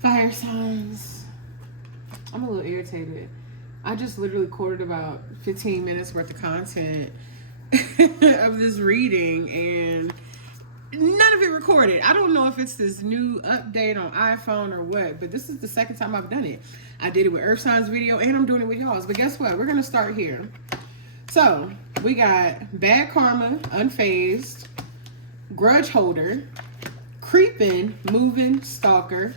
Fire signs. I'm a little irritated. I just literally recorded about 15 minutes worth of content of this reading and none of it recorded. I don't know if it's this new update on iPhone or what, but this is the second time I've done it. I did it with Earth Signs video and I'm doing it with y'all's. But guess what? We're going to start here. So we got bad karma, unfazed, grudge holder, creeping, moving, stalker.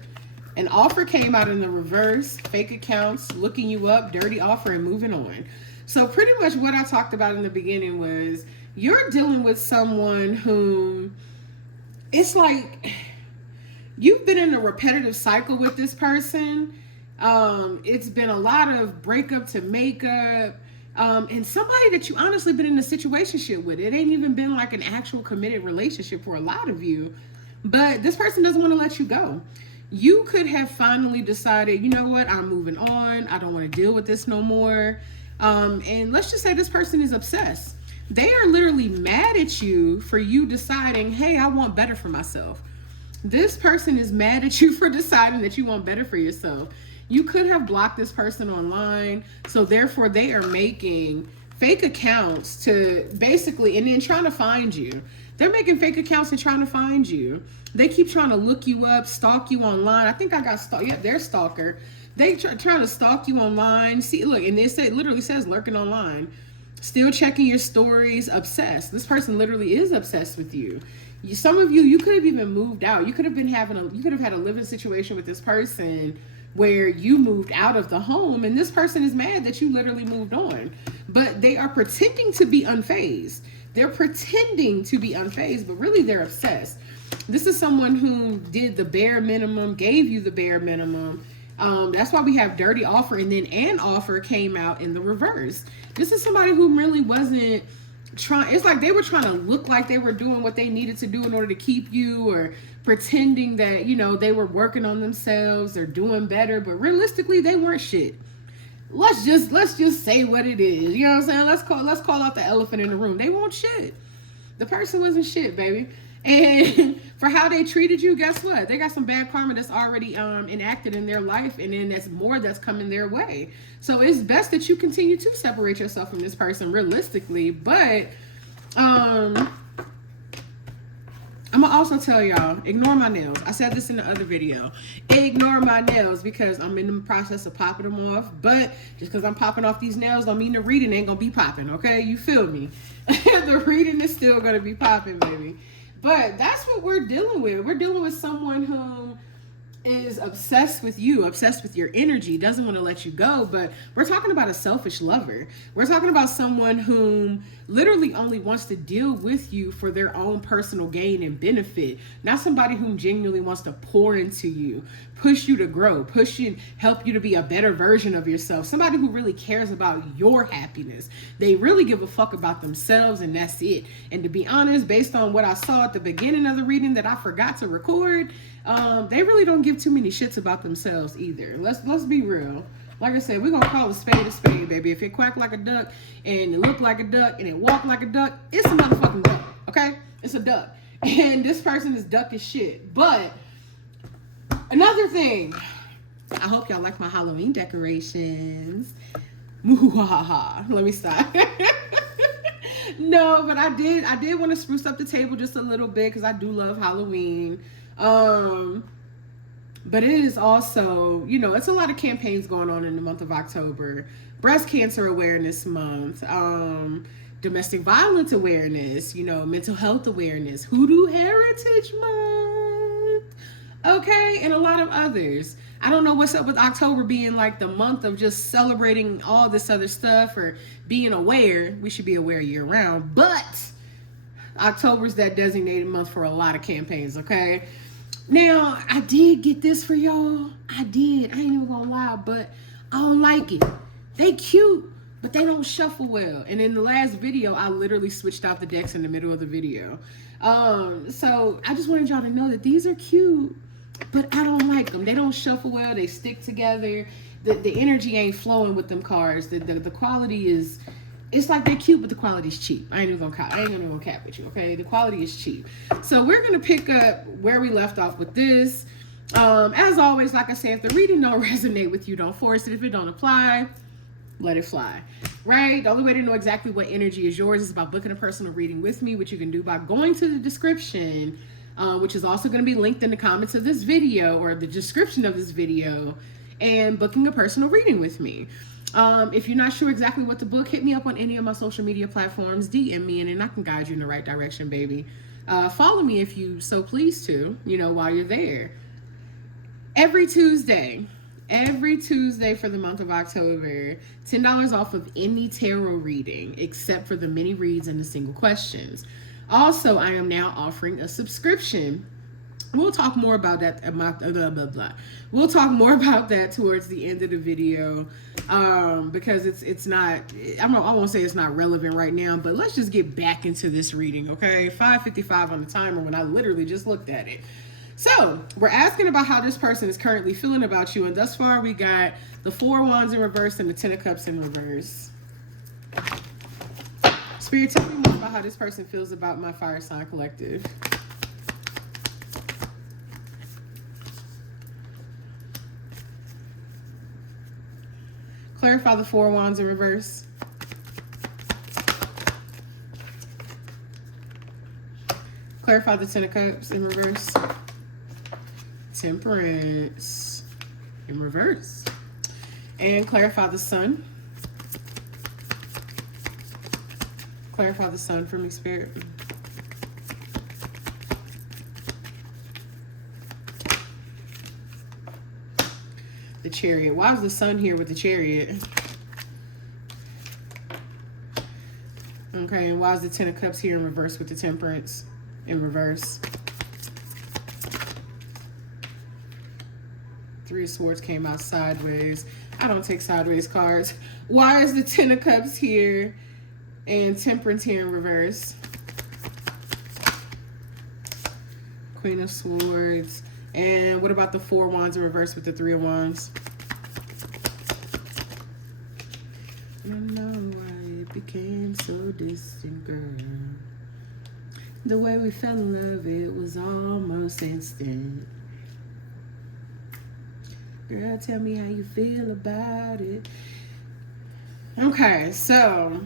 An offer came out in the reverse, fake accounts, looking you up, dirty offer, and moving on. So pretty much what I talked about in the beginning was you're dealing with someone who it's like you've been in a repetitive cycle with this person. It's been a lot of breakup to makeup. And somebody that you honestly been in a situationship with. It ain't even been like an actual committed relationship for a lot of you. But this person doesn't want to let you go. You could have finally decided, you know what, I'm moving on. I don't want to deal with this no more. And let's just say this person is obsessed. They are literally mad at you for you deciding, hey, I want better for myself. This person is mad at you for deciding that you want better for yourself. You could have blocked this person online. So therefore they are making fake accounts to basically, and then trying to find you. They're making fake accounts and trying to find you. They keep trying to look you up, stalk you online. I think I got stalked. Yeah, they're stalker. They try to stalk you online. See, look, and it literally says lurking online. Still checking your stories, obsessed. This person literally is obsessed with you. Some of you could have even moved out. You could have had a living situation with this person where you moved out of the home and this person is mad that you literally moved on. But they are pretending to be unfazed. They're pretending to be unfazed, but really they're obsessed. This is someone who did the bare minimum, gave you the bare minimum. That's why we have dirty offer, and then an offer came out in the reverse. This is somebody who really wasn't trying. It's like they were trying to look like they were doing what they needed to do in order to keep you, or pretending that, you know, they were working on themselves or doing better, but realistically they weren't shit. Let's just say what it is. You know what I'm saying? Let's call out the elephant in the room. They weren't shit. The person wasn't shit, baby. And for how they treated you, guess what? They got some bad karma that's already enacted in their life, and then there's more that's coming their way. So it's best that you continue to separate yourself from this person realistically. But I'm gonna also tell y'all, ignore my nails. I said this in the other video. Ignore my nails because I'm in the process of popping them off. But just because I'm popping off these nails don't mean the reading ain't gonna be popping, okay? You feel me? The reading is still gonna be popping, baby. But that's what we're dealing with. We're dealing with someone who is obsessed with you, obsessed with your energy, doesn't want to let you go. But we're talking about a selfish lover. We're talking about someone whom literally only wants to deal with you for their own personal gain and benefit. Not somebody whom genuinely wants to pour into you, push you to grow, push you, help you to be a better version of yourself. Somebody who really cares about your happiness. They really give a fuck about themselves, and that's it. And to be honest, based on what I saw at the beginning of the reading that I forgot to record, they really don't give too many shits about themselves either. Let's be real. Like I said, we're gonna call a spade, baby. If it quack like a duck and it look like a duck and it walk like a duck, it's a motherfucking duck, okay? It's a duck. And this person is duck as shit. But another thing, I hope y'all like my Halloween decorations. Let me stop. No, but I did want to spruce up the table just a little bit because I do love Halloween. But it is also, you know, it's a lot of campaigns going on in the month of October. Breast Cancer Awareness Month, Domestic Violence Awareness, you know, Mental Health Awareness, Hoodoo Heritage Month, okay, and a lot of others. I don't know what's up with October being like the month of just celebrating all this other stuff or being aware. We should be aware year round, but October's that designated month for a lot of campaigns, okay? Now, I did get this for y'all. I did. I ain't even gonna lie, but I don't like it. They cute, but they don't shuffle well. And in the last video, I literally switched out the decks in the middle of the video. So I just wanted y'all to know that these are cute, but I don't like them. They don't shuffle well. They stick together. The energy ain't flowing with them cards. The quality is... It's like they're cute, but the quality's cheap. I ain't even gonna cap with you, okay? The quality is cheap. So we're gonna pick up where we left off with this. As always, like I said, if the reading don't resonate with you, don't force it. If it don't apply, let it fly, right? The only way to know exactly what energy is yours is by booking a personal reading with me, which you can do by going to the description, which is also going to be linked in the comments of this video or the description of this video, and booking a personal reading with me. If you're not sure exactly what to book, hit me up on any of my social media platforms, DM me, and then I can guide you in the right direction, baby. Follow me if you so please to, while you're there. Every Tuesday for the month of October, $10 off of any tarot reading except for the mini reads and the single questions. Also, I am now offering a subscription. We'll talk more about that. We'll talk more about that towards the end of the video, because it's not. I won't say it's not relevant right now, but let's just get back into this reading, okay? 5:55 on the timer when I literally just looked at it. So we're asking about how this person is currently feeling about you, and thus far we got the 4 Wands in reverse and the 10 of Cups in reverse. Spirit, tell me more about how this person feels about my fire sign collective. Clarify the 4 Wands in reverse. Clarify the 10 of Cups in reverse. Temperance in reverse. And clarify the Sun. Clarify the Sun for me, Spirit. The Chariot. Why is the Sun here with the Chariot? Okay, and why is the 10 of Cups here in reverse with the Temperance in reverse? 3 of Swords came out sideways. I don't take sideways cards. Why is the 10 of Cups here and Temperance here in reverse? Queen of Swords. And what about the 4 Wands in reverse with the 3 of Wands? I don't know why it became so distant, girl. The way we fell in love, it was almost instant. Girl, tell me how you feel about it. Okay, so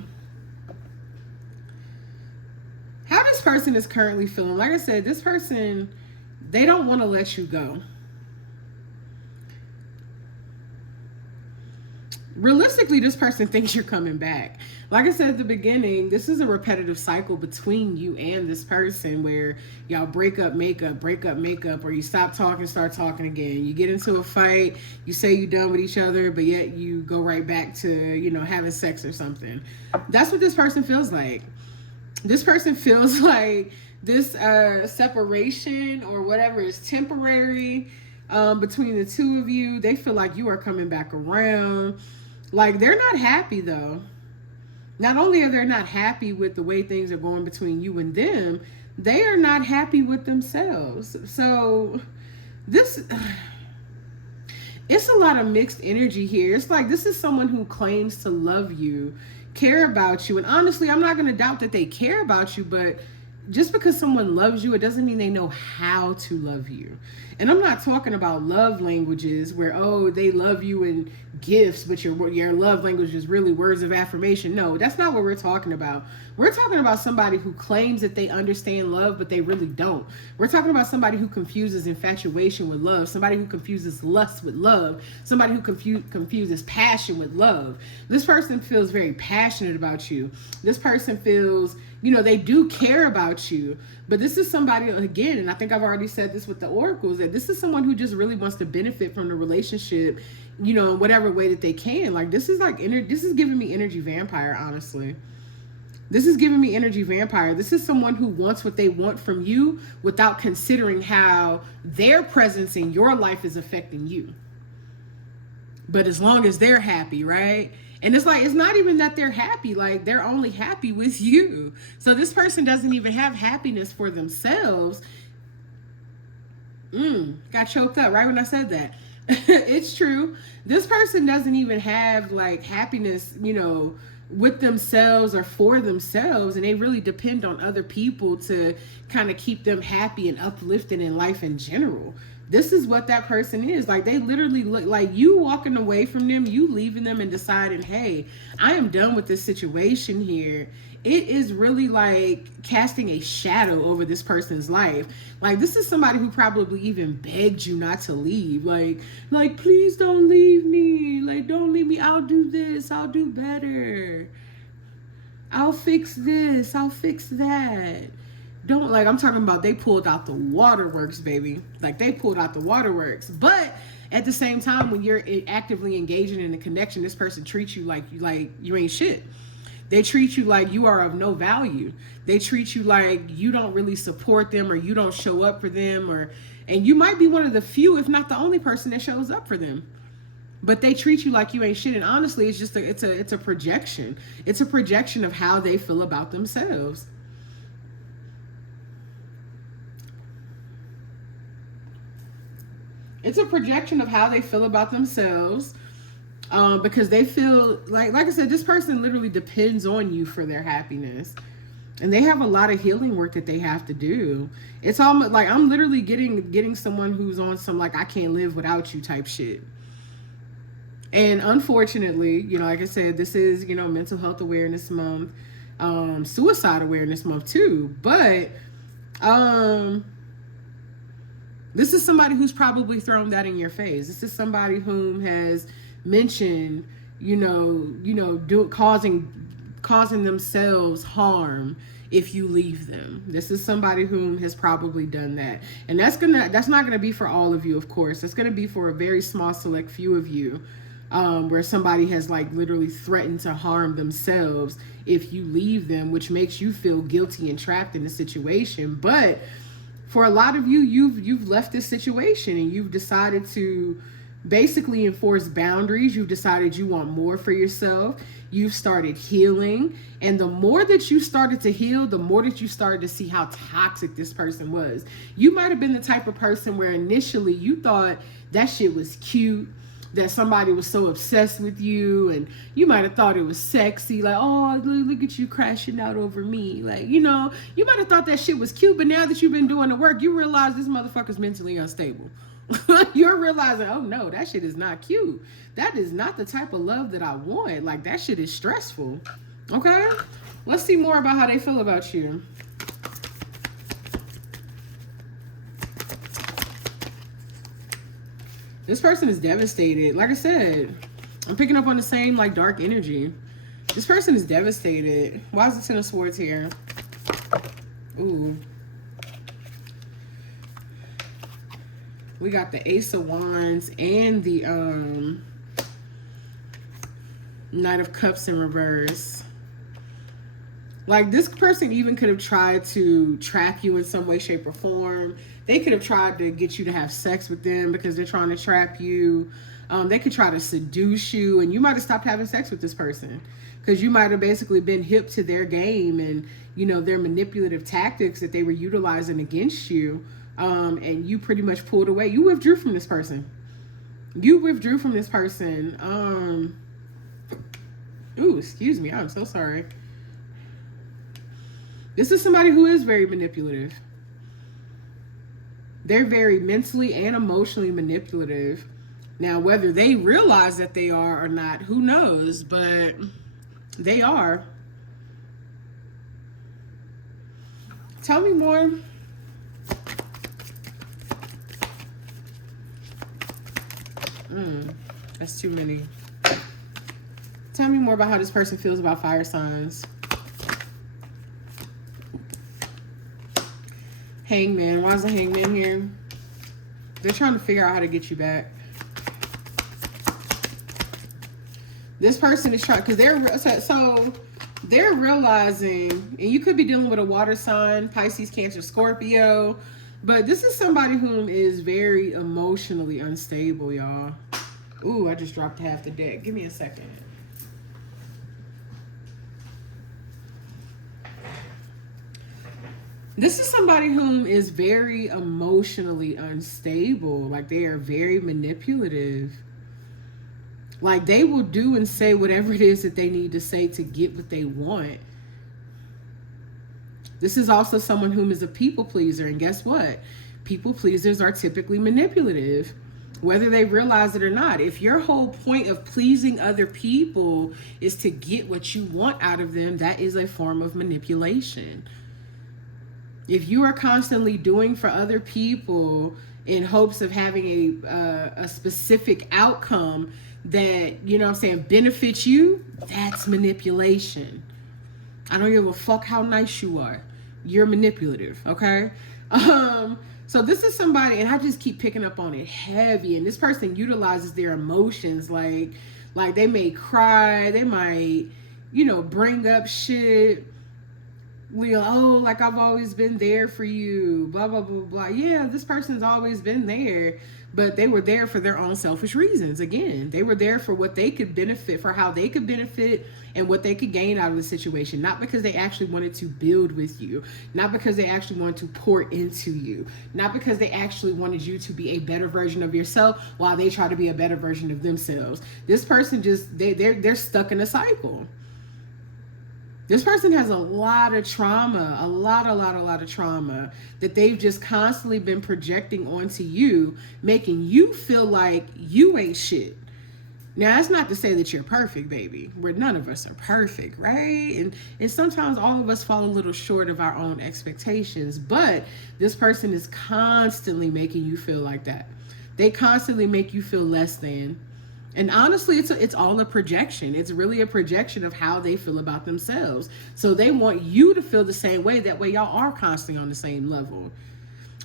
how this person is currently feeling. Like I said, this person, they don't want to let you go. Realistically, this person thinks you're coming back. Like I said at the beginning, this is a repetitive cycle between you and this person where y'all break up, make up, or you stop talking, start talking again. You get into a fight, you say you're done with each other, but yet you go right back to, having sex or something. That's what this person feels like. This person feels like this separation or whatever is temporary between the two of you. They feel like you are coming back around. Like, they're not happy, though. Not only are they not happy with the way things are going between you and them, they are not happy with themselves. So it's a lot of mixed energy here. It's like this is someone who claims to love you, care about you. And honestly, I'm not going to doubt that they care about you, but just because someone loves you, it doesn't mean they know how to love you. And I'm not talking about love languages where, oh, they love you in gifts, but your love language is really words of affirmation. No, that's not what we're talking about. We're talking about somebody who claims that they understand love, but they really don't. We're talking about somebody who confuses infatuation with love, somebody who confuses lust with love, somebody who confuses passion with love. This person feels very passionate about you. This person feels, they do care about you, but this is somebody, again, and I think I've already said this with the oracles, that this is someone who just really wants to benefit from the relationship, in whatever way that they can. Like, this is giving me energy vampire, honestly. This is giving me energy vampire. This is someone who wants what they want from you without considering how their presence in your life is affecting you. But as long as they're happy, right? And it's like, it's not even that they're happy. Like, they're only happy with you. So this person doesn't even have happiness for themselves. Got choked up right when I said that. It's true. This person doesn't even have like happiness, with themselves or for themselves, and they really depend on other people to kind of keep them happy and uplifted in life in general. This is what that person is. Like, they literally look like you walking away from them, you leaving them and deciding, hey, I am done with this situation here. It is really like casting a shadow over this person's life. Like, this is somebody who probably even begged you not to leave. Like, please don't leave me. Like, don't leave me. I'll do this. I'll do better. I'll fix this. I'll fix that. Don't, like, I'm talking about, they pulled out the waterworks, baby. Like, they pulled out the waterworks. But at the same time, when you're actively engaging in a connection, this person treats you like you ain't shit. They treat you like you are of no value. They treat you like you don't really support them, or you don't show up for them, and you might be one of the few, if not the only person that shows up for them. But they treat you like you ain't shit. And honestly, it's just it's a projection. It's a projection of how they feel about themselves. It's a projection of how they feel about themselves, because they feel like I said, this person literally depends on you for their happiness, and they have a lot of healing work that they have to do. It's almost like I'm literally getting someone who's on some like, I can't live without you type shit. And unfortunately, like I said, this is, Mental Health Awareness Month, Suicide Awareness Month too, but this is somebody who's probably thrown that in your face. This is somebody whom has mentioned, causing themselves harm if you leave them. This is somebody whom has probably done that. And that's not gonna be for all of you, of course. It's gonna be for a very small select few of you, where somebody has like literally threatened to harm themselves if you leave them, which makes you feel guilty and trapped in the situation. But for a lot of you, you've left this situation and you've decided to basically enforce boundaries. You've decided you want more for yourself. You've started healing. And the more that you started to heal, the more that you started to see how toxic this person was. You might have been the type of person where initially you thought that shit was cute, that somebody was so obsessed with you, and you might have thought it was sexy, like, oh, look at you crashing out over me. Like, you might have thought that shit was cute, but now that you've been doing the work, you realize this motherfucker's mentally unstable. You're realizing, oh no, that shit is not cute. That is not the type of love that I want. Like, that shit is stressful. Okay? Let's see more about how they feel about you. This person is devastated. Like I said, I'm picking up on the same like dark energy. This person is devastated. Why is the Ten of Swords here? Ooh. We got the Ace of Wands and the Knight of Cups in reverse. Like, this person even could have tried to trap you in some way, shape, or form. They could have tried to get you to have sex with them because they're trying to trap you. They could try to seduce you, and you might have stopped having sex with this person because you might have basically been hip to their game and, their manipulative tactics that they were utilizing against you. And you pretty much pulled away. You withdrew from this person. Ooh, excuse me. I'm so sorry. This is somebody who is very manipulative. They're very mentally and emotionally manipulative. Now, whether they realize that they are or not, who knows? But they are. Tell me more. That's too many. Tell me more about how this person feels about fire signs. Hangman. Why is the Hangman here? They're trying to figure out how to get you back. This person is trying, because they're realizing, and you could be dealing with a water sign, Pisces, Cancer, Scorpio, but this is somebody whom is very emotionally unstable, y'all. Ooh, I just dropped half the deck. Give me a second. This is somebody whom is very emotionally unstable. Like, they are very manipulative. Like, they will do and say whatever it is that they need to say to get what they want. This is also someone whom is a people pleaser. And guess what? People pleasers are typically manipulative, whether they realize it or not. If your whole point of pleasing other people is to get what you want out of them, that is a form of manipulation. If you are constantly doing for other people in hopes of having a specific outcome that, you know what I'm saying, benefits you, that's manipulation. I don't give a fuck how nice you are. You're manipulative, okay? So this is somebody, and I just keep picking up on it heavy, and this person utilizes their emotions, like they may cry, they might, you know, bring up shit. Oh, like I've always been there for you, blah, blah, blah, blah. Yeah, this person's always been there, but they were there for their own selfish reasons. Again, they were there for what they could benefit, for how they could benefit and what they could gain out of the situation. Not because they actually wanted to build with you, not because they actually wanted to pour into you, not because they actually wanted you to be a better version of yourself while they try to be a better version of themselves. This person just, they're stuck in a cycle. This person has a lot of trauma, a lot of trauma that they've just constantly been projecting onto you, making you feel like you ain't shit. Now, that's not to say that you're perfect, baby. None of us are perfect, right? And sometimes all of us fall a little short of our own expectations, but this person is constantly making you feel like that. They constantly make you feel less than. And honestly, it's all a projection. It's really a projection of how they feel about themselves. So they want you to feel the same way. That way y'all are constantly on the same level.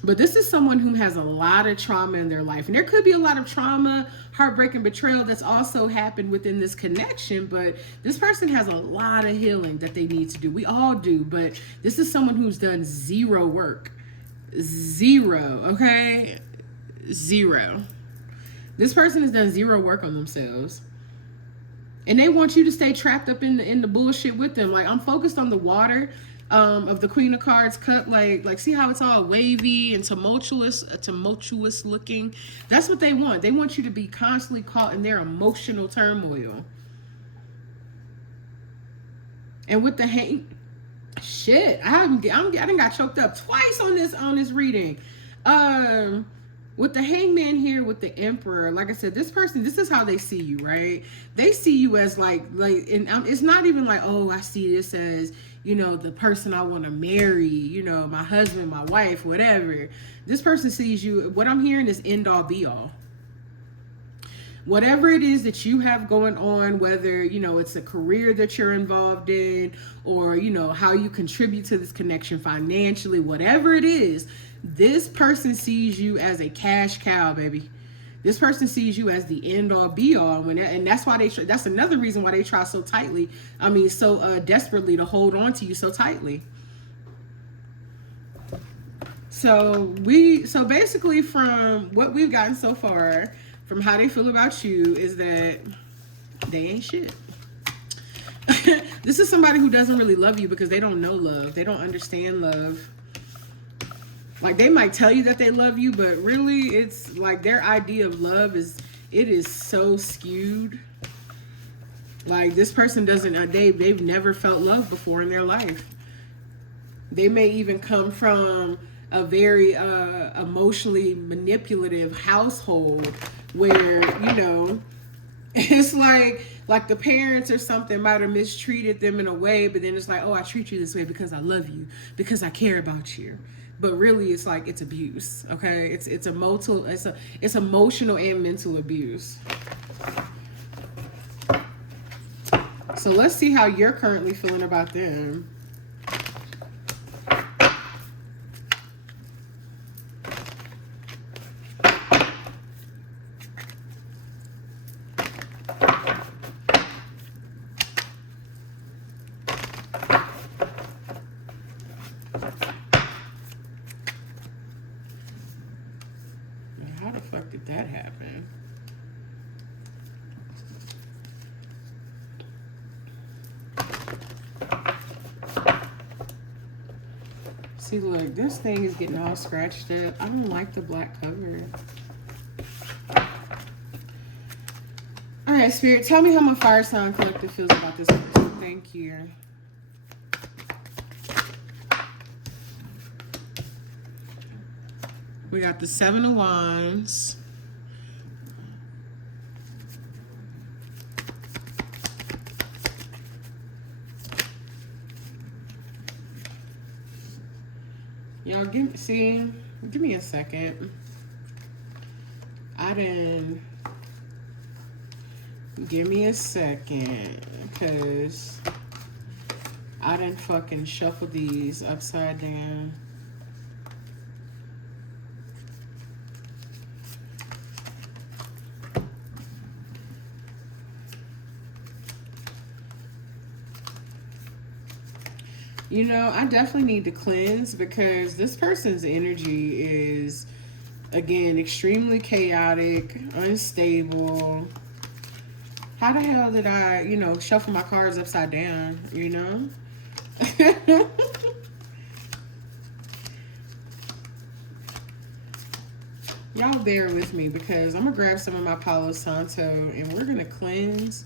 But this is someone who has a lot of trauma in their life. And there could be a lot of trauma, heartbreak, and betrayal that's also happened within this connection. But this person has a lot of healing that they need to do. We all do. But this is someone who's done zero work. Zero, okay? Zero. This person has done zero work on themselves. And they want you to stay trapped up in the bullshit with them. Like, I'm focused on the water of the Queen of Cards cup. Like see how it's all wavy and tumultuous looking? That's what they want. They want you to be constantly caught in their emotional turmoil. And with the shit, I done got choked up twice on this reading. With the Hangman here, with the Emperor, like I said, this person, this is how they see you, right? They see you as like, and it's not even like, oh, I see this as, you know, the person I want to marry, you know, my husband, my wife, whatever. This person sees you, what I'm hearing is end all be all. Whatever it is that you have going on, whether, you know, it's a career that you're involved in, or, you know, how you contribute to this connection financially, whatever it is, this person sees you as a cash cow, baby. This person sees you as the end all be all, and that's why that's another reason why they try so tightly. I mean, so desperately to hold on to you so tightly. So basically, from what we've gotten so far, from how they feel about you, is that they ain't shit. This is somebody who doesn't really love you because they don't know love. They don't understand love. Like, they might tell you that they love you, but really it's like their idea of love is so skewed. Like, this person they've never felt love before in their life. They may even come from a very emotionally manipulative household where, you know, it's like the parents or something might have mistreated them in a way, but then it's like, oh, I treat you this way because I love you, because I care about you. But really, it's like, it's abuse, okay? It's emotional and mental abuse. So let's see how you're currently feeling about them. How the fuck did that happen? See, look, this thing is getting all scratched up. I don't like the black cover. All right, Spirit, tell me how my fire sign collective feels about this person. Thank you. We got the Seven of Wands. Y'all give me a second. Give me a second, because I done fucking shuffle these upside down. You know, I definitely need to cleanse, because this person's energy is, again, extremely chaotic, unstable. How the hell did I, you know, shuffle my cards upside down, you know? Y'all bear with me, because I'm going to grab some of my Palo Santo and we're going to cleanse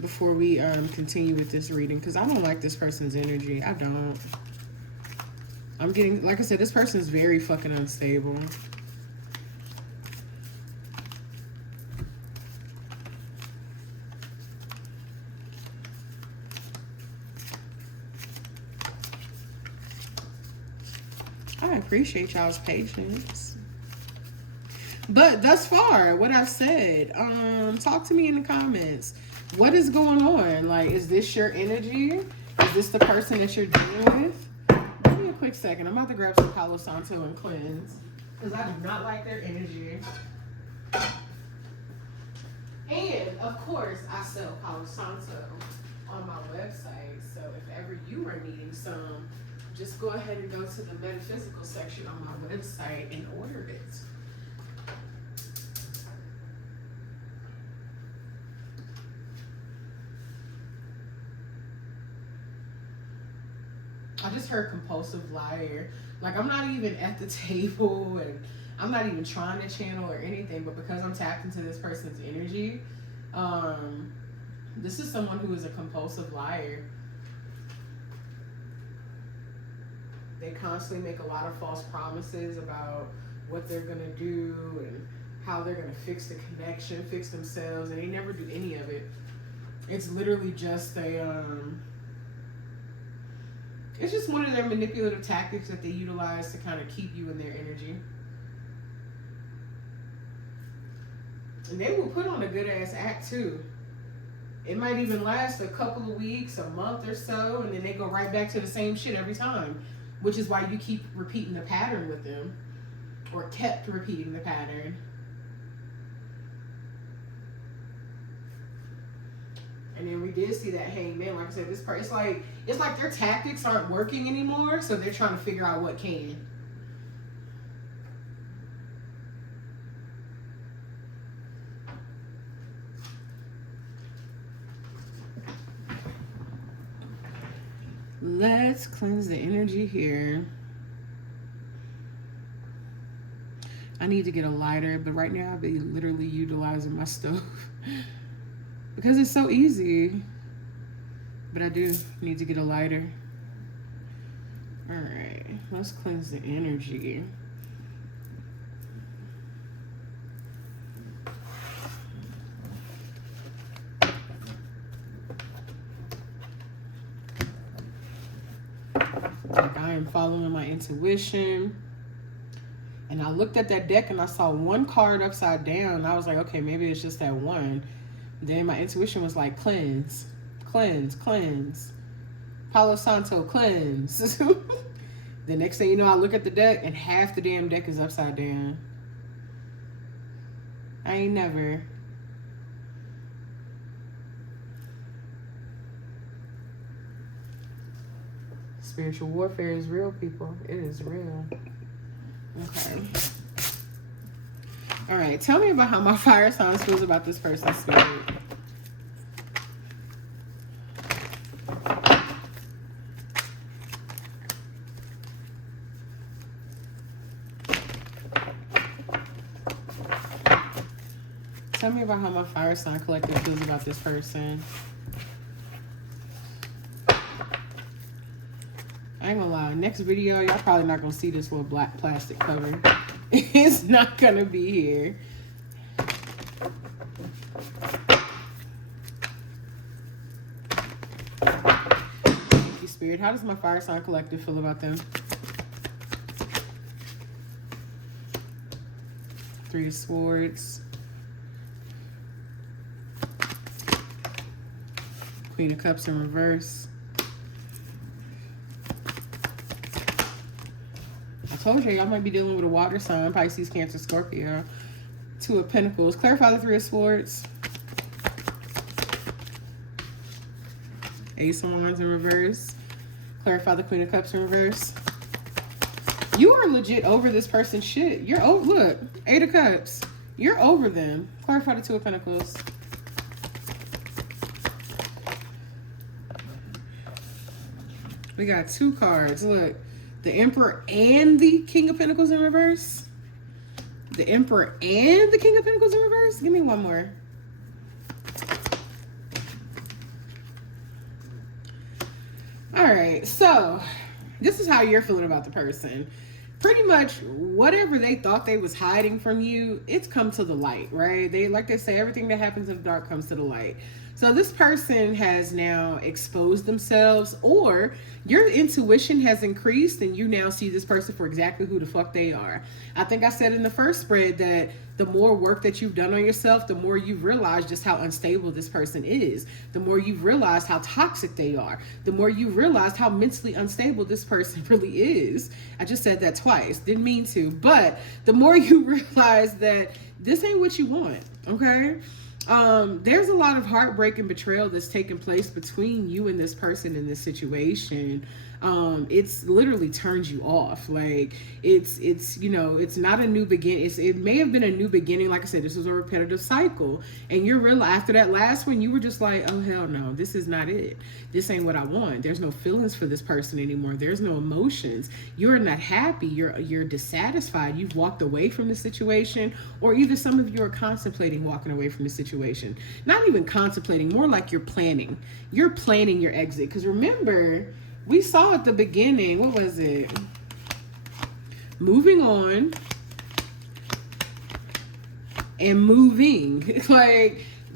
before we continue with this reading, because I don't like this person's energy. I don't. I'm getting, like I said, this person is very fucking unstable. I appreciate y'all's patience. But thus far, what I've said, talk to me in the comments. What is going on? Like, is this your energy? Is this the person that you're dealing with? Give me a quick second. I'm about to grab some Palo Santo and cleanse, because I do not like their energy. And, of course, I sell Palo Santo on my website. So if ever you are needing some, just go ahead and go to the metaphysical section on my website and order it. I just heard compulsive liar. Like, I'm not even at the table and I'm not even trying to channel or anything, but because I'm tapped into this person's energy, this is someone who is a compulsive liar. They constantly make a lot of false promises about what they're going to do and how they're going to fix the connection, fix themselves, and they never do any of it. It's literally just it's just one of their manipulative tactics that they utilize to kind of keep you in their energy. And they will put on a good ass act too. It might even last a couple of weeks, a month or so, and then they go right back to the same shit every time, which is why you keep repeating the pattern with them, or kept repeating the pattern. And then we did see that hangman. Like I said, this part, it's like their tactics aren't working anymore, so they're trying to figure out what can. Let's cleanse the energy here. I need to get a lighter, but right now I've been literally utilizing my stove because it's so easy. But I do need to get a lighter. All right, let's cleanse the energy. Like, I am following my intuition. And I looked at that deck and I saw one card upside down. I was like, okay, maybe it's just that one. Then my intuition was like, cleanse, cleanse, cleanse. Palo Santo, cleanse. The next thing you know, I look at the deck and half the damn deck is upside down. I ain't never. Spiritual warfare is real, people. It is real. Okay. All right. Tell me about how my fire sign feels about this person's spirit. Tell me about how my fire sign collective feels about this person. I ain't gonna lie, next video, y'all probably not gonna see this little black plastic cover. It's not gonna be here. Thank you, Spirit. How does my fire sign collective feel about them? Three of Swords. Queen of Cups in reverse. I told you, y'all might be dealing with a water sign, Pisces, Cancer, Scorpio. Two of Pentacles. Clarify the Three of Swords. Ace of Wands in reverse. Clarify the Queen of Cups in reverse. You are legit over this person's shit. You're over, look, Eight of Cups. You're over them. Clarify the Two of Pentacles. We got two cards. Look, the Emperor and the King of Pentacles in reverse. The Emperor and the King of Pentacles in reverse. Give me one more. All right, so this is how you're feeling about the person. Pretty much whatever they thought they was hiding from you, it's come to the light, right? Like they say, everything that happens in the dark comes to the light. So this person has now exposed themselves, or your intuition has increased and you now see this person for exactly who the fuck they are. I think I said in the first spread that the more work that you've done on yourself, the more you've realized just how unstable this person is. The more you've realized how toxic they are. The more you've realized how mentally unstable this person really is. I just said that twice. Didn't mean to. But the more you realize that this ain't what you want, okay? There's a lot of heartbreak and betrayal that's taking place between you and this person in this situation. It's literally turned you off. Like it's you know, it's not a new beginning. It may have been a new beginning. Like I said, this was a repetitive cycle, and you're real after that last one, you were just like, oh hell no, this is not it. This ain't what I want. There's no feelings for this person anymore. There's no emotions. You're not happy. You're dissatisfied. You've walked away from the situation, or either some of you are contemplating walking away from the situation. Not even contemplating, more like you're planning. You're planning your exit. Because remember, we saw at the beginning, what was it? Moving on and moving.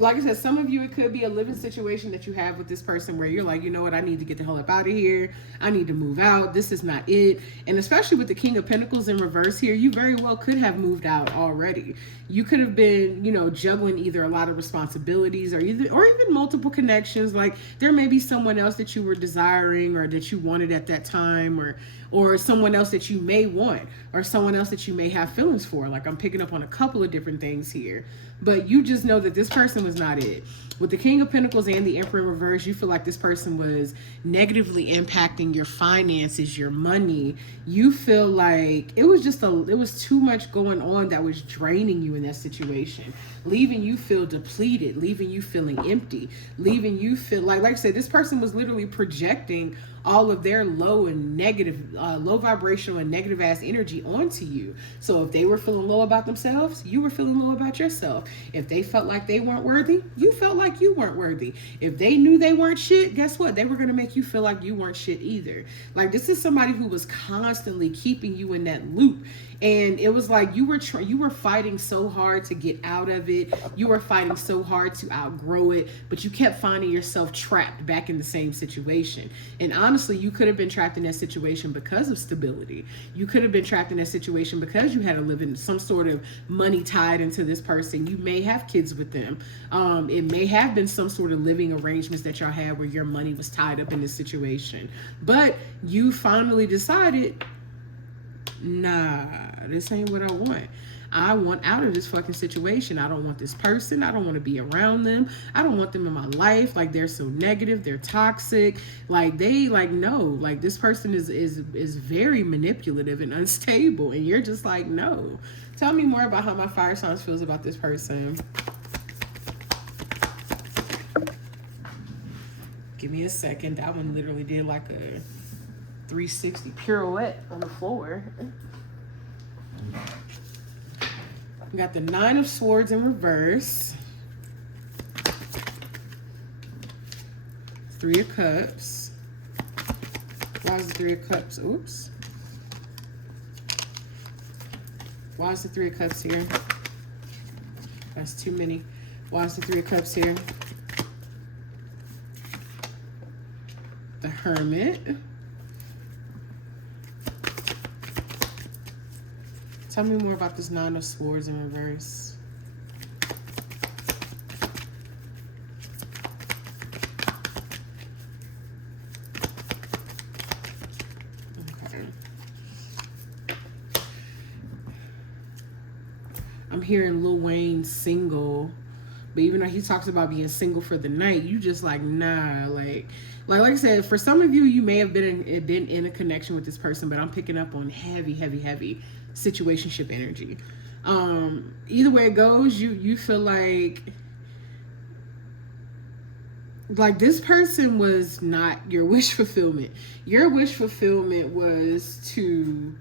Like I said, some of you, it could be a living situation that you have with this person where you're like, you know what, I need to get the hell up out of here. I need to move out. This is not it. And especially with the King of Pentacles in reverse here, you very well could have moved out already. You could have been, you know, juggling either a lot of responsibilities or even multiple connections. Like there may be someone else that you were desiring or that you wanted at that time, or someone else that you may want, or someone else that you may have feelings for. Like I'm picking up on a couple of different things here. But you just know that this person was not it. With the King of Pentacles and the Emperor in reverse, you feel like this person was negatively impacting your finances, your money. You feel like it was too much going on that was draining you in that situation, leaving you feel depleted, leaving you feeling empty, leaving you feel like I said, this person was literally projecting all of their low and negative, low vibrational and negative ass energy onto you. So if they were feeling low about themselves, you were feeling low about yourself. If they felt like they weren't worthy, you felt like you weren't worthy. If they knew they weren't shit, guess what? They were going to make you feel like you weren't shit either. Like this is somebody who was constantly keeping you in that loop. And it was like you were fighting so hard to get out of it. You were fighting so hard to outgrow it, but you kept finding yourself trapped back in the same situation. And honestly, you could have been trapped in that situation because of stability. You could have been trapped in that situation because you had to live in some sort of money tied into this person. You may have kids with them. It may have been some sort of living arrangements that y'all had where your money was tied up in this situation. But you finally decided, nah, this ain't what I want. I want out of this fucking situation. I don't want this person. I don't want to be around them. I don't want them in my life. Like they're so negative. They're toxic. Like no, like this person is very manipulative and unstable. And you're just like, no. Tell me more about how my fire signs feels about this person. Give me a second. That one literally did like a 360 pirouette on the floor. We got the Nine of Swords in reverse. Three of Cups. Why is the Three of Cups? Oops. Why is the Three of Cups here? That's too many. Why is the Three of Cups here? The Hermit. Tell me more about this Nine of Swords in reverse. Okay. I'm hearing Lil Wayne single, but even though he talks about being single for the night, you just like, nah, like I said, for some of you, you may have been in a connection with this person, but I'm picking up on heavy situationship energy. Either way it goes, you feel like this person was not your wish fulfillment. Your wish fulfillment was to,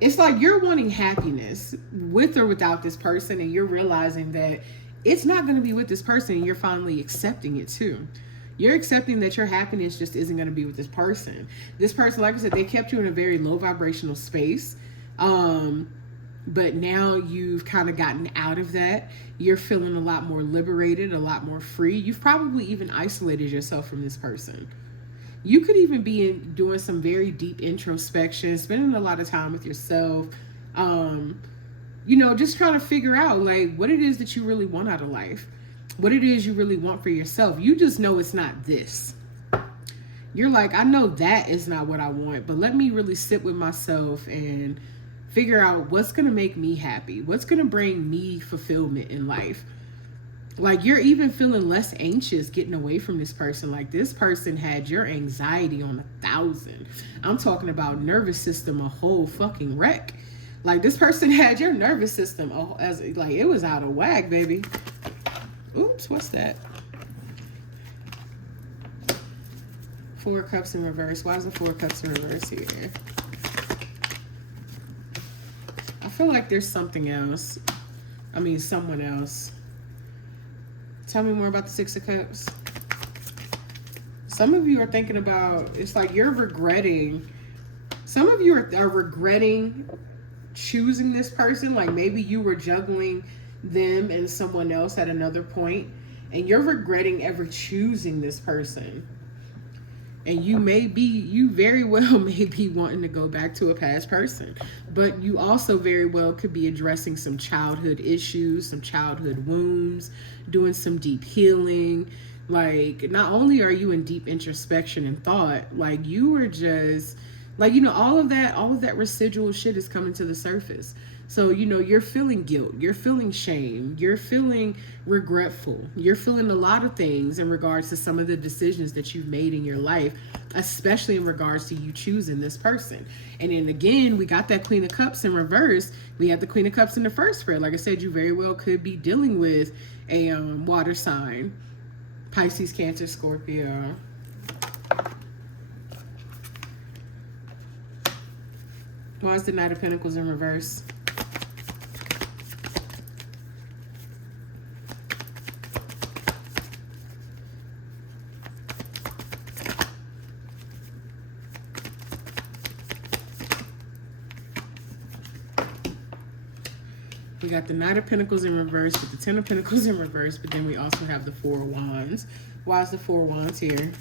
it's like you're wanting happiness with or without this person, and you're realizing that it's not going to be with this person, and you're finally accepting it too. You're accepting that your happiness just isn't going to be with this person. This person, like I said, they kept you in a very low vibrational space. But now you've kind of gotten out of that. You're feeling a lot more liberated, a lot more free. You've probably even isolated yourself from this person. You could even be doing some very deep introspection, spending a lot of time with yourself. Just trying to figure out like what it is that you really want out of life. What it is you really want for yourself. You just know it's not this. You're like, I know that is not what I want, but let me really sit with myself and figure out what's going to make me happy. What's going to bring me fulfillment in life. Like you're even feeling less anxious getting away from this person. Like this person had your anxiety on 1,000. I'm talking about nervous system, a whole fucking wreck. Like this person had your nervous system as like it was out of whack, baby. Oops, what's that? Four of Cups in reverse. Why is the Four of Cups in reverse here? I feel like there's something else. I mean, someone else. Tell me more about the Six of Cups. Some of you are thinking about, it's like you're regretting. Some of you are regretting choosing this person. Like maybe you were juggling them and someone else at another point, and you're regretting ever choosing this person. And you very well may be wanting to go back to a past person, but you also very well could be addressing some childhood issues, some childhood wounds, doing some deep healing. Like not only are you in deep introspection and thought, like you are just like, all of that residual shit is coming to the surface. So, you're feeling guilt, you're feeling shame, you're feeling regretful, you're feeling a lot of things in regards to some of the decisions that you've made in your life, especially in regards to you choosing this person. And then again, we got that Queen of Cups in reverse. We had the Queen of Cups in the first spread. Like I said, you very well could be dealing with a water sign, Pisces, Cancer, Scorpio. Why is the Knight of Pentacles in reverse? We got the Knight of Pentacles in reverse with the Ten of Pentacles in reverse, but then we also have the Four of Wands. Why is the Four of Wands here?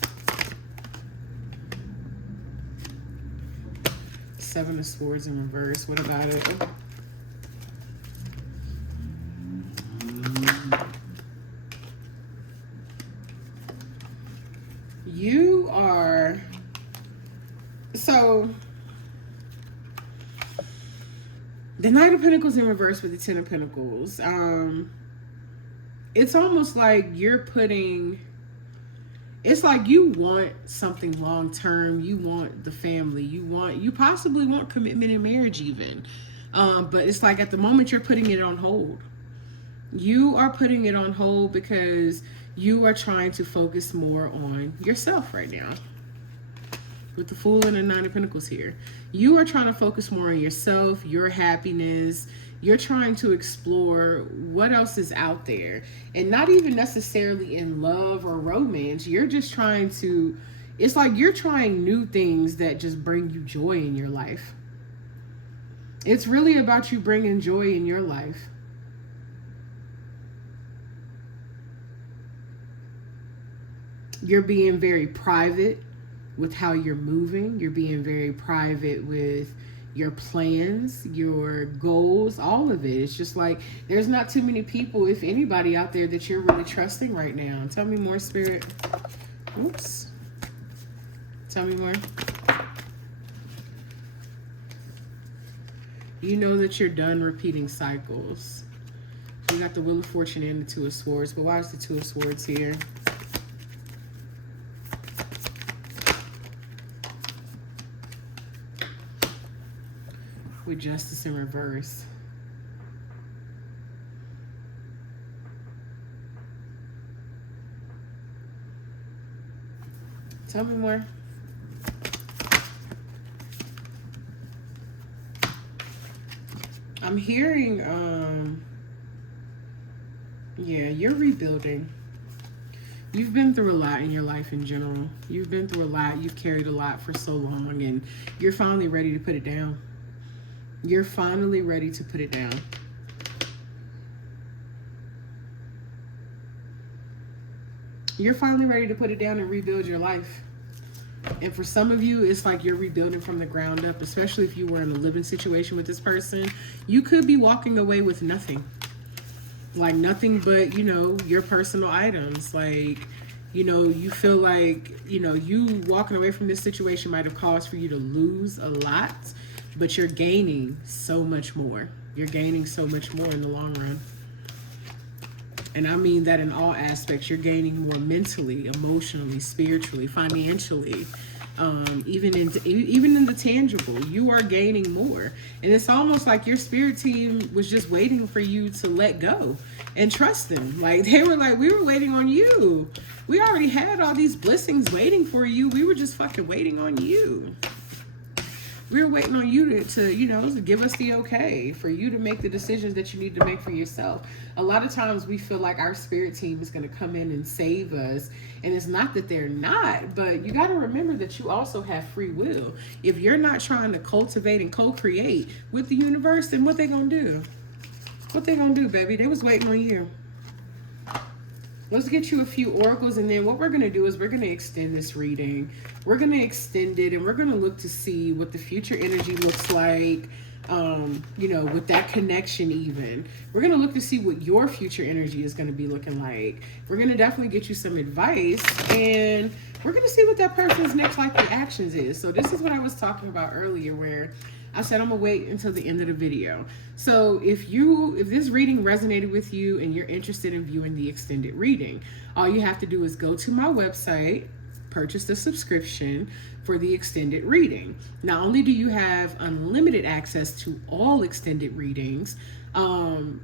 Seven of Swords in reverse. What about it? Oh. You are... So... The Knight of Pentacles in reverse with the Ten of Pentacles. It's almost like you're putting... It's like you want something long term. You want the family. You possibly want commitment in marriage even. But it's like at the moment you're putting it on hold. You are putting it on hold because you are trying to focus more on yourself right now. With the Fool and the Nine of Pentacles here. You are trying to focus more on yourself, your happiness. You're trying to explore what else is out there. And not even necessarily in love or romance. You're just trying to... It's like you're trying new things that just bring you joy in your life. It's really about you bringing joy in your life. You're being very private with how you're moving. You're being very private with your plans, your goals, all of it. It's just like there's not too many people, if anybody, out there that you're really trusting right now. Tell me more, Spirit. Oops. Tell me more. You know that you're done repeating cycles. You got the Wheel of Fortune and the Two of Swords, but why is the Two of Swords here? With Justice in reverse. Tell me more. I'm hearing, yeah, you're rebuilding. You've been through a lot in your life in general. You've been through a lot. You've carried a lot for so long, and you're finally ready to put it down. You're finally ready to put it down. You're finally ready to put it down and rebuild your life. And for some of you, it's like you're rebuilding from the ground up, especially if you were in a living situation with this person. You could be walking away with nothing. Like nothing but, you know, your personal items. Like, you know, you feel like, you know, you walking away from this situation might have caused for you to lose a lot, but you're gaining so much more. You're gaining so much more in the long run. And I mean that in all aspects. You're gaining more mentally, emotionally, spiritually, financially, even in the tangible. You are gaining more. And it's almost like your spirit team was just waiting for you to let go and trust them. Like they were like, we were waiting on you. We already had all these blessings waiting for you. We were just fucking waiting on you. We were waiting on you to, you know, to give us the okay, for you to make the decisions that you need to make for yourself. A lot of times we feel like our spirit team is going to come in and save us. And it's not that they're not, but you got to remember that you also have free will. If you're not trying to cultivate and co-create with the universe, then what they going to do? What they going to do, baby? They was waiting on you. Let's get you a few oracles, and then what we're going to do is we're going to extend this reading. We're going to extend it, and we're going to look to see what the future energy looks like, you know, with that connection even. We're going to look to see what your future energy is going to be looking like. We're going to definitely get you some advice, and we're going to see what that person's next likely actions is. So this is what I was talking about earlier, where I said I'm gonna wait until the end of the video. So if this reading resonated with you and you're interested in viewing the extended reading, all you have to do is go to my website, purchase the subscription for the extended reading. Not only do you have unlimited access to all extended readings,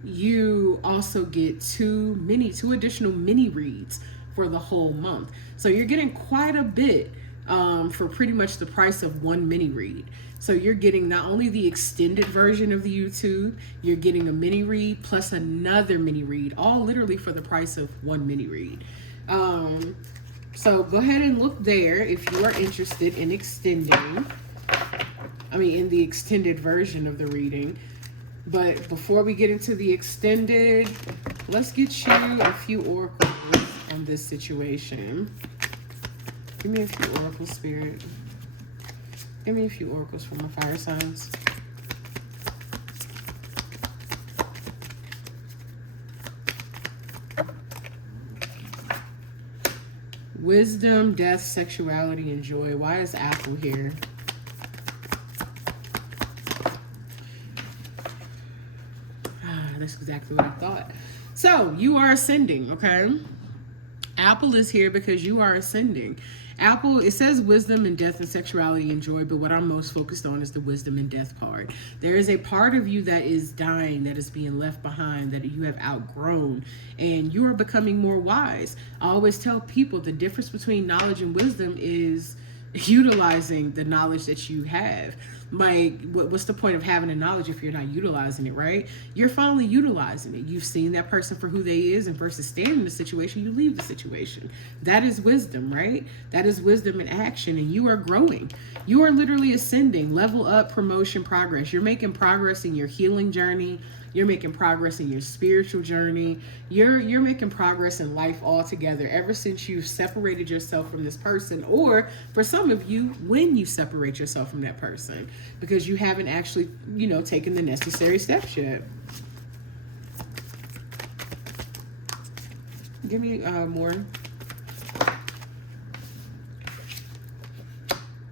you also get two additional mini reads for the whole month. So you're getting quite a bit for pretty much the price of one mini read. So you're getting not only the extended version of the YouTube, you're getting a mini read plus another mini read, all literally for the price of one mini read. So go ahead and look there if you are interested in in the extended version of the reading. But before we get into the extended, let's get you a few oracles on this situation. Give me a few oracles, Spirit. Give me a few oracles from my fire signs. Wisdom, death, sexuality, and joy. Why is Apple here? That's exactly what I thought. So, you are ascending, okay? Apple is here because you are ascending. Apple, it says wisdom and death and sexuality and joy, but what I'm most focused on is the wisdom and death part. There is a part of you that is dying, that is being left behind, that you have outgrown, and you are becoming more wise. I always tell people the difference between knowledge and wisdom is utilizing the knowledge that you have. Like, what's the point of having the knowledge if you're not utilizing it, right? You're finally utilizing it. You've seen that person for who they is, and versus staying in the situation, you leave the situation. That is wisdom, right? That is wisdom in action, and you are growing. You are literally ascending, level up, promotion, progress. You're making progress in your healing journey. You're making progress in your spiritual journey. You're making progress in life altogether ever since you've separated yourself from this person, or for some of you, when you separate yourself from that person, because you haven't actually, taken the necessary steps yet. Give me more.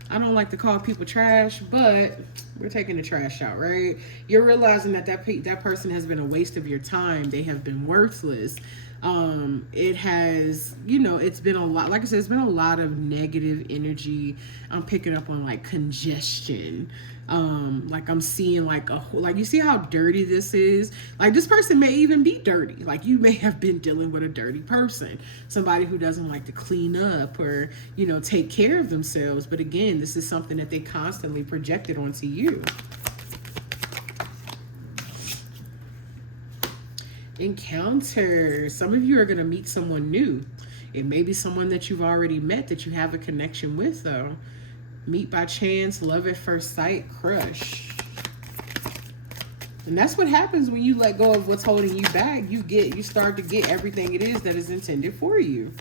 I don't like to call people trash, but we're taking the trash out, right? You're realizing that person has been a waste of your time. They have been worthless. It has, it's been a lot, like I said, it's been a lot of negative energy. I'm picking up on like congestion. Like I'm seeing like you see how dirty this is? Like this person may even be dirty. Like you may have been dealing with a dirty person, somebody who doesn't like to clean up or, take care of themselves. But again, this is something that they constantly projected onto you. Encounter. Some of you are going to meet someone new. It may be someone that you've already met that you have a connection with, though. Meet by chance, love at first sight, crush. And that's what happens when you let go of what's holding you back. You start to get everything it is that is intended for you.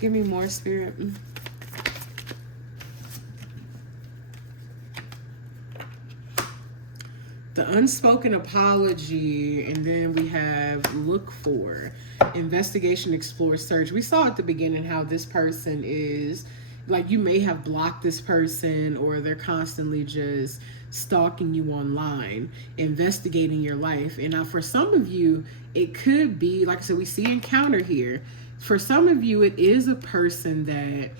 Give me more, Spirit. The unspoken apology, and then we have look for, investigation, explore, search. We saw at the beginning how this person is, like you may have blocked this person, or they're constantly just stalking you online, investigating your life. And now for some of you, it could be, like I said, we see encounter here. For some of you, it is a person that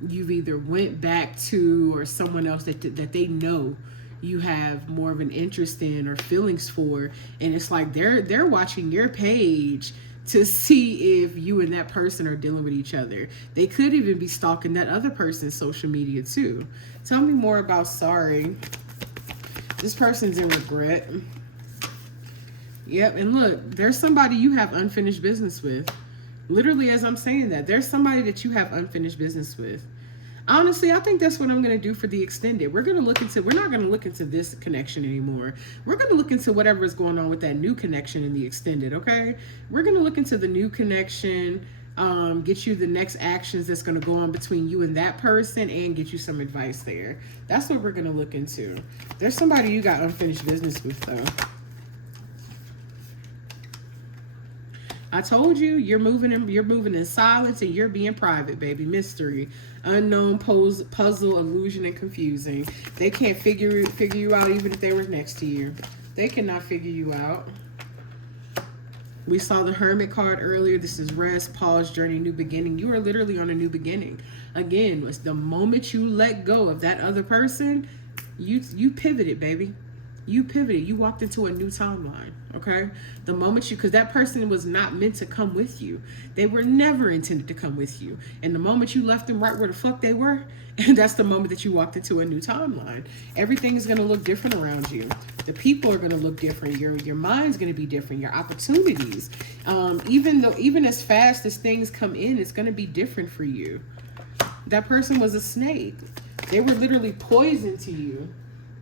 you've either went back to, or someone else that they know you have more of an interest in or feelings for, and it's like they're watching your page to see if you and that person are dealing with each other. They could even be stalking that other person's social media too. Tell me more about sorry. This person's in regret. Yep, and look, there's somebody you have unfinished business with. Literally, as I'm saying that, there's somebody that you have unfinished business with. Honestly, I think that's what I'm going to do for the extended. We're not going to look into this connection anymore. We're going to look into whatever is going on with that new connection in the extended, okay? We're going to look into the new connection, get you the next actions that's going to go on between you and that person, and get you some advice there. That's what we're going to look into. There's somebody you got unfinished business with, though. I told you, you're moving in silence, and you're being private, baby. Mystery, unknown, puzzle, illusion, and confusing. They can't figure you out even if they were next to you. They cannot figure you out. We saw the Hermit card earlier. This is rest, pause, journey, new beginning. You are literally on a new beginning. Again, it's the moment you let go of that other person, you pivoted, baby. You pivoted. You walked into a new timeline, okay? The moment because that person was not meant to come with you. They were never intended to come with you. And the moment you left them right where the fuck they were, and that's the moment that you walked into a new timeline. Everything is going to look different around you. The people are going to look different. Your mind's going to be different. Your opportunities. Even as fast as things come in, it's going to be different for you. That person was a snake. They were literally poison to you.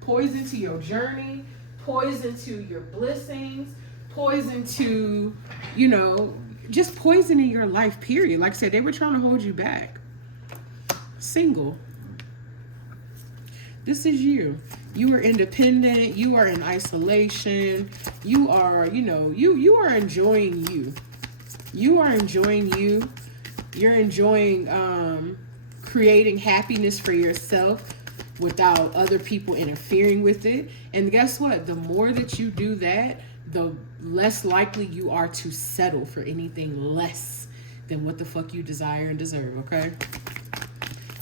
Poison to your journey, poison to your blessings, poison to, just poison in your life, period. Like I said, they were trying to hold you back. Single. This is you. You are independent. You are in isolation. You are, you are enjoying you. You are enjoying you. You're enjoying creating happiness for yourself without other people interfering with it. And guess what? The more that you do that, the less likely you are to settle for anything less than what the fuck you desire and deserve, okay?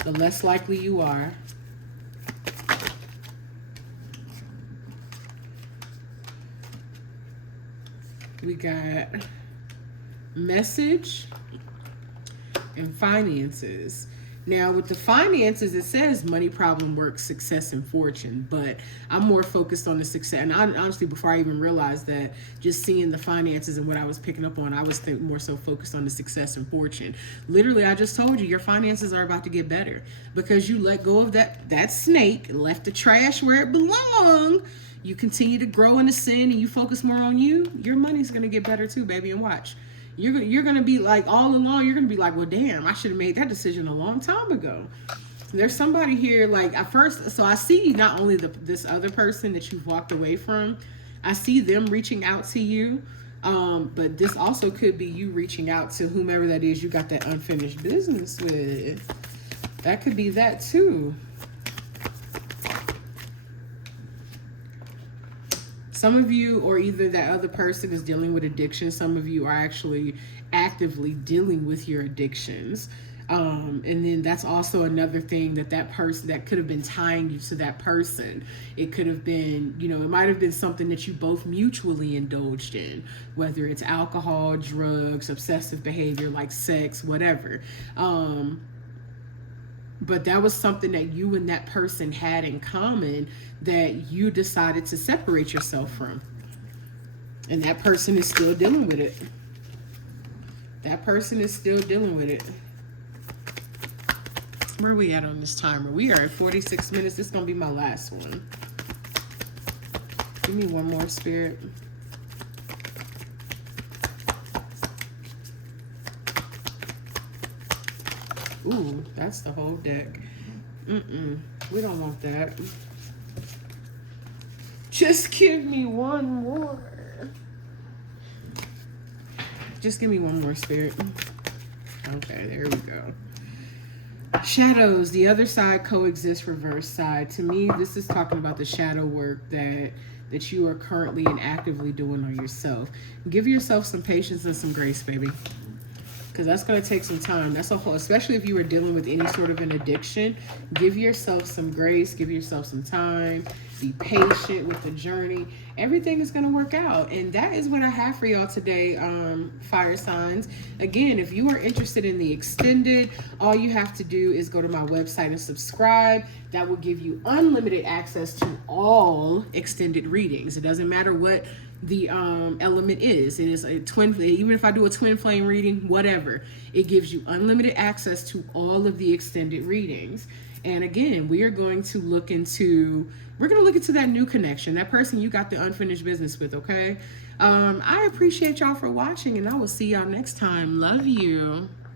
The less likely you are. We got message. and finances. Now, with the finances, it says money, problem, work, success, and fortune. But I'm more focused on the success. And honestly, before I even realized that, just seeing the finances and what I was picking up on, I was more so focused on the success and fortune. Literally, I just told you, your finances are about to get better because you let go of that snake, left the trash where it belonged. You continue to grow in the sin and you focus more on you, your money's going to get better too, baby. And watch. You're going to be like, all along, you're going to be like, well, damn, I should have made that decision a long time ago. There's somebody here, like, at first, so I see not only this other person that you've walked away from, I see them reaching out to you, but this also could be you reaching out to whomever that is you got that unfinished business with. That could be that too. Some of you, or either that other person is dealing with addiction. Some of you are actually actively dealing with your addictions. And then that's also another thing that person that could have been tying you to that person. It could have been, it might have been something that you both mutually indulged in, whether it's alcohol, drugs, obsessive behavior like sex, whatever. But that was something that you and that person had in common that you decided to separate yourself from. And that person is still dealing with it. That person is still dealing with it. Where are we at on this timer? We are at 46 minutes. This is going to be my last one. Give me one more, Spirit. Ooh, that's the whole deck. We don't want that. Just give me one more. Just give me one more, Spirit. Okay, there we go. Shadows, the other side coexists, reverse side. To me, this is talking about the shadow work that you are currently and actively doing on yourself. Give yourself some patience and some grace, baby. Because that's going to take some time. That's a whole, especially if you are dealing with any sort of an addiction. Give yourself some grace. Give yourself some time. Be patient with the journey. Everything is going to work out. And that is what I have for y'all today, fire signs. Again, if you are interested in the extended, all you have to do is go to my website and subscribe. That will give you unlimited access to all extended readings. It doesn't matter what the element is. It is a twin, even if I do a twin flame reading, whatever, it gives you unlimited access to all of the extended readings. And again, we're going to look into that new connection, that person you got the unfinished business with. Okay. I appreciate y'all for watching, and I will see y'all next time. Love you.